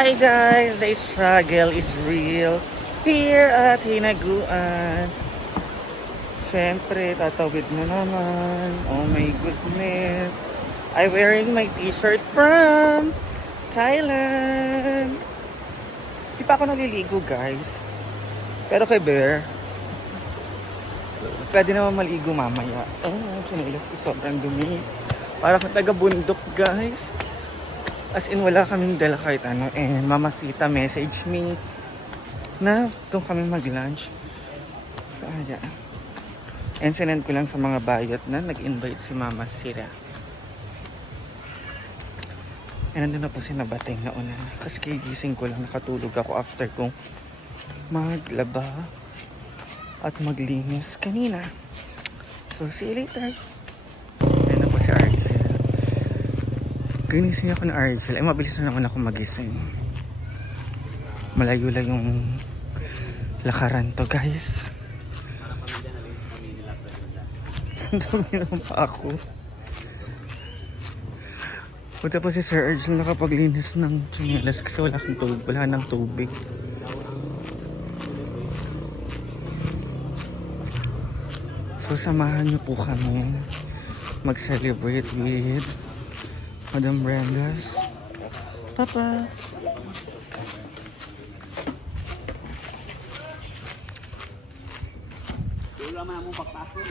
Hi guys, the struggle is real here at Hinaguan. Siyempre, tatawid na naman. Oh my goodness. I'm wearing my t-shirt from Thailand. Di pa ako naliligo guys. Pero kay Bear, pwede naman maligo mamaya. Oh, sinilas ko sobrang dumi. Para kang taga-bundok guys. As in, wala kaming dala kahit ano. And Mama Sita message me na doon kami mag-lunch. Kaya. And sinend ko lang sa mga bayot na nag-invite si Mama Sita. And nandun na po si Nabateng na una. Kasi gigising ko lang, nakatulog ako after kong maglaba at maglinis kanina. So, see you later. Ayan na po si Arcel. Ginising ako ng Arcel. Ay, mabilis na naman ako magising. Malayo lang yung lakaran to, guys. Dumi naman pa ako. Punta po si Sir Arcel nakapaglinis ng tsinelas kasi wala kang tubig. Wala nang tubig. So, samahan niyo po kami mag-celebrate with Madam Brenda's Papa. Wala mo pagpasok.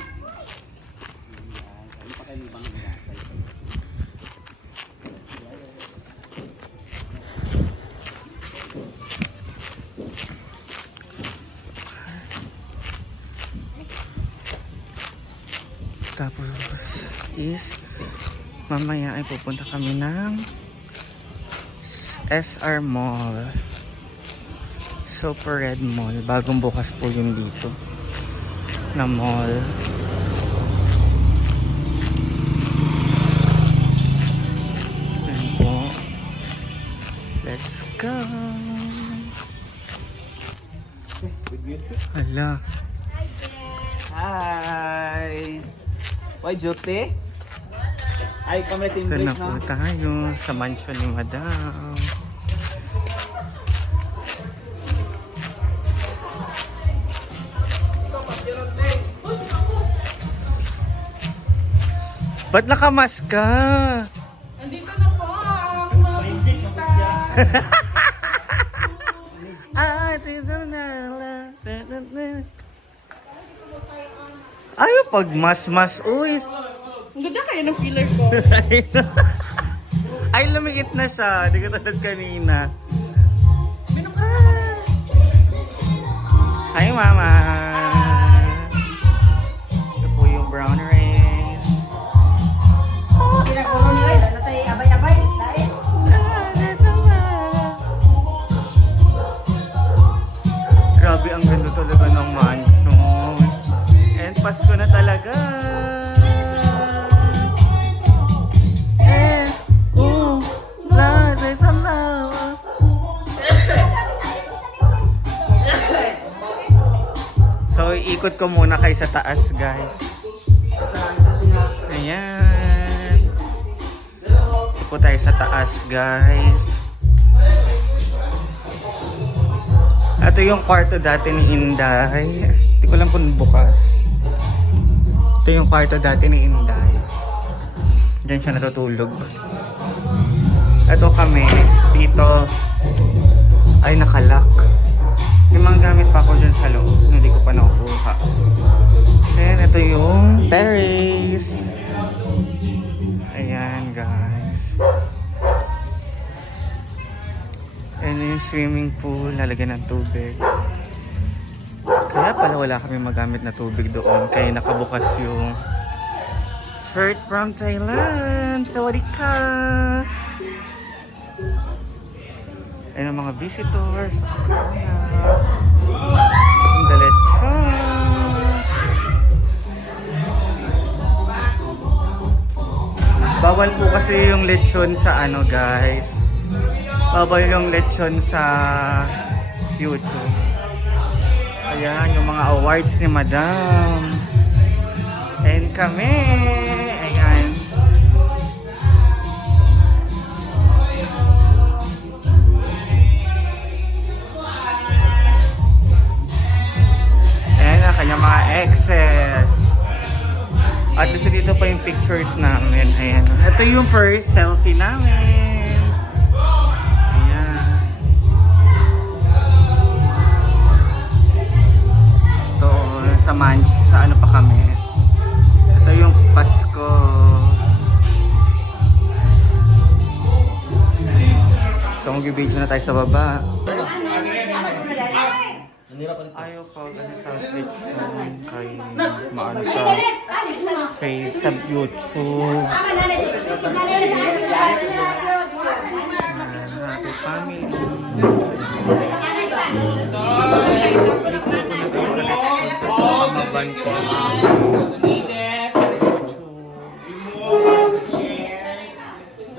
Ano pa kayo ibang ginasay? Tapos is mamaya ay pupunta kami ng SR Mall, Super Red Mall. Bagong bukas po yun dito na mall. Ayan po. Let's go. With music. Hala. Hi! Why, Jote? Ay, kami team Ito break na po tayo sa mansion ni Madam. Ba't nakamas ka? Andito na po ang mabisita. Ayaw pag mas-mas. Uy. Ang ganda kayo ng filler ko. Ay, lumikit na siya. Di ka tulad kanina. Hi, Mama. Ito po yung brown rice. Pinakulo niyo eh. Natay abay-abay. Dahil. Grabe, ang ganda talaga ng mansion. And Pasko na talaga. So, iikot ko muna kayo sa taas, guys. Ayan. Ikot tayo sa taas, guys. Ito yung kwarto dati ni Inday. Hindi ko lang kung bukas. Ito yung kwarto dati ni Inday. Diyan siya natutulog. Ito kami. Dito ay nakalak. Yung mga gamit pa ako dyan sa loob. Hindi ko pa nakukuha. And ito yung terrace. Ayan guys. And yung swimming pool, lalagyan ng tubig. Kaya pala wala kami magamit na tubig doon. Kaya nakabukas yung shirt from Thailand. Sawadee ka! Ayan ang mga visitors. Ang dalit ka! Bawal po kasi yung lechon sa ano guys. Bawal yung lechon sa YouTube. Ayan, yung mga awards ni Madam. And kami. Ayan. pictures namin. Ayan. Ito yung first selfie namin. Ayan. Ito, sa ano pa kami. Ito yung Pasko. So, mag-video na tayo sa baba. Ayaw pa kasi sa picture kay maano sa YouTube. Happy family.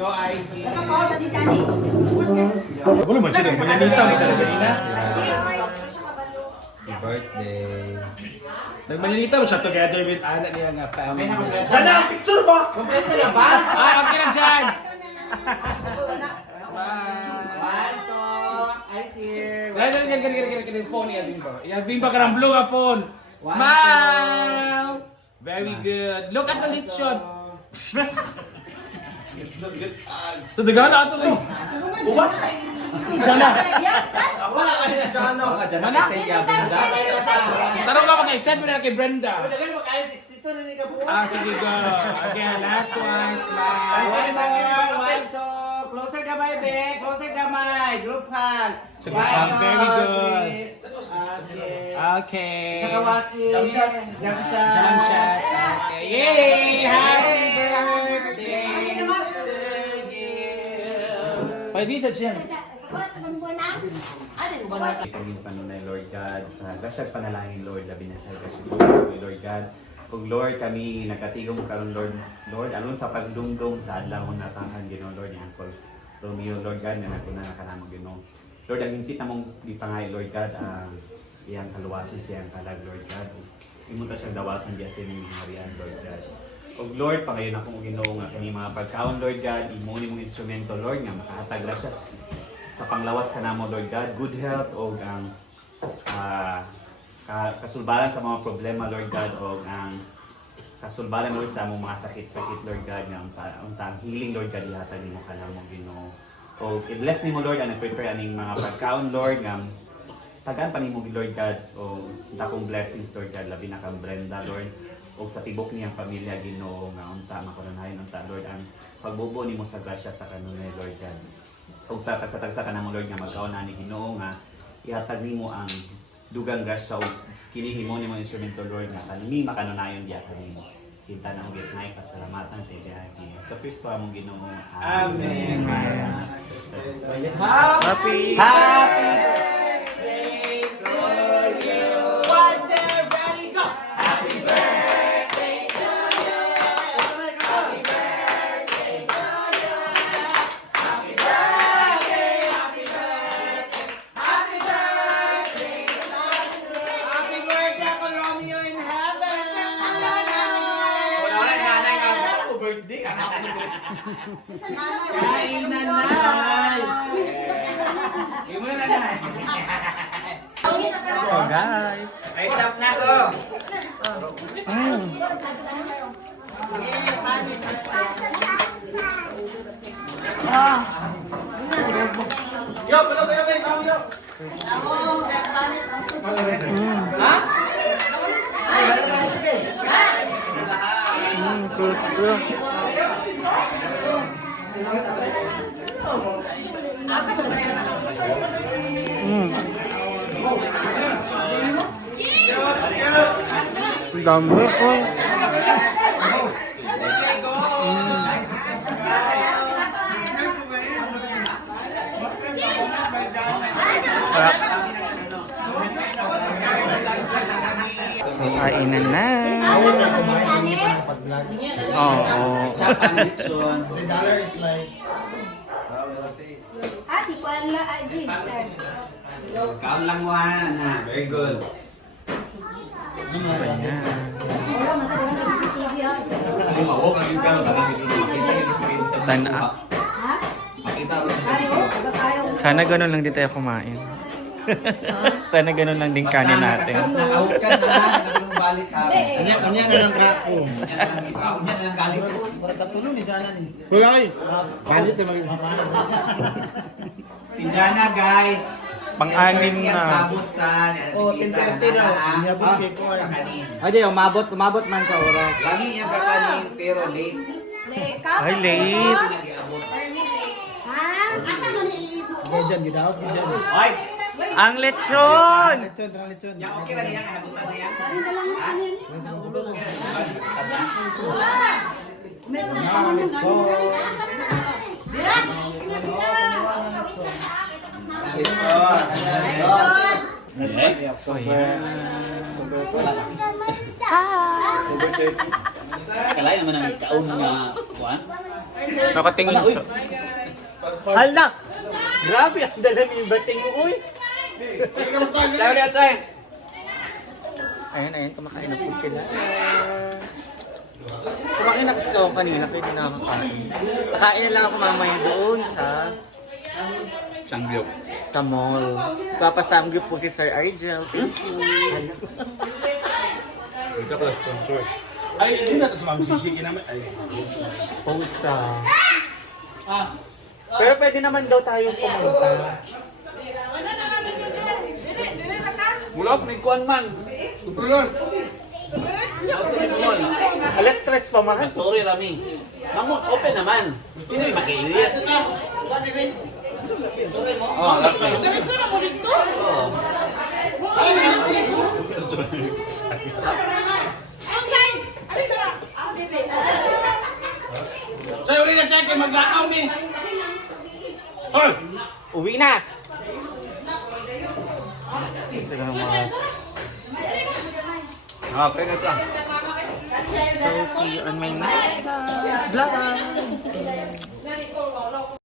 Go, Ivy. Wala man siya, manyanita mo sa Lagarina. Birthday. Nagmanyanita mo siya together with anak niya nga family. Diyan na ang picture ba? Kompleto na ba? Okay na dyan. Eyes here. Ganyan, phone niya, Bimba. Yan, Bimba ka ng blue nga phone. Smile! Very good. Look at the lechon. Tadagaan na ito eh. Ubat? Diyan na. Wala ka na dyan. Diyan na kasi Brenda. Tarong ka mag-send mo na kay Brenda. Ah, sige go. Again, last one. Smile. One more. One, two. Closer kamay, be. Closer kamay. Group hug. Sige, very good. Okay. Okay. Sakawaki. Jump shot. Jump shot. Jump shot. Okay. Yay! Happy birthday! Pwede sa dyan. Pagin pa nun ay Lord God, sa gasyag panalangin Lord, labi na sa gasyag sa pagkakoy Lord God. Kung Lord kami nagkatigong karon Lord, anong sa pagdumdum sa adlaw na tangan Ginoo Lord, yan ko Romeo Lord God, na naguna na kanamo Ginoo. Lord, ang hintit namong di pangay Lord God, iyang kaluwasan siyang kalag Lord God. Imunta siyang dawatan di asin ni Marian Lord God. O Lord, pangayon akong Ginoo nga kani mga pagkaon Lord God, imo ni mong instrumento Lord nga makahatag ra siya sa panglawas kanamo Lord God, good health o ang kasulbaran sa mga problema Lord God o ang kasulbaran Lord sa among mga sakit-sakit Lord God nga ang healing Lord God ihatag nimo kanamo Ginoo. O i-bless nimo Lord ang prepare aning mga pagkaon Lord nga tagaan pa nimo Lord God o dakong blessings Lord God labi na kang Brenda Lord o sa tibok niyang pamilya Ginoo nga unta makunahayon unta Lord ang pagbubo nimo sa grasya sa kanunay Lord God. Kung sa tagsa-tagsa ka namo Lord nga magkaon ani Ginoo nga ihatag nimo ang dugang grasya o kini himo nimo instrumento Lord nga kanimi makanunayon diha kanimo. Kita na mo gitnay pasalamatan kay Gagi. Sa Kristo among Ginoo. Amen. Happy! Happy birthday to you. One, two, ready, go. Happy birthday to you. Happy birthday to you. Happy birthday, happy birthday. Happy birthday to you. Happy birthday ako Romeo in heaven. Wala na nanay nga birthday. Kain na nanay. Imo na nanay. So guys. Ay, chop na ko. Mm. Yo, pala ba yung mami yo? Ha? Close bro. Ang dami ko. So, kainan na. Oo. Si Kuan La Ajin, sir. Kaon lang mo ha. Very good. Ayan. Wala, matulungan sa CCTV ha, sir. Mawag ang yung kaon baka dito sa Tana. Ha? makita ro. Ay, oh, iba tayo. Sana ganun lang din tayo kumain. Sana ganun lang din kanin natin. Nakahuk ka na, nakabalik ka. Anya na lang ako. Yan lang galing. Kulay. Galit na mag Si Jana guys. Pang-anim Yan na. sabot sa... Oh, 10:30 na. Inabot kay Kuan. Kakanin. Ay, di, umabot man sa oras. Lagi yung kakanin pero late. Ay, late. Nag-iabot. Ha? Asa mo ni Diyan, gidaot, diyan. Oy! Ang lechon! Lechon. Yan, okay lang yan. Nabutan na yan. Kalain naman ang kaon nga kuan. Nakatingin sa... Hala! Grabe, ang dala ni bating mo, uy! Sorry, Atay! Ayan, kumakain na po sila. Kumain na kasi ako kanina, kaya hindi nakakain. Nakain na lang ako mamaya doon sa... Sangyup. sa mall. Papasamgyup po si Sir Argel. Thank you. Ito ko sponsor. Ay, hindi na to sa Ma'am Sisiki naman. Ay. Pusa. Pero pwede naman daw tayong pumunta. Mulos, may kuan man. Superior. Alas stress pa man. Sorry, Rami. Mamut, open naman. Sino may makiilis? Oh, last time. Diretso na mo dito. Outside! Alito na! Sa'yo rin na check eh, maglakaw ni. Hoy! Uwi na! Sila ng mga... Okay, na lang. So, see you on my next vlog.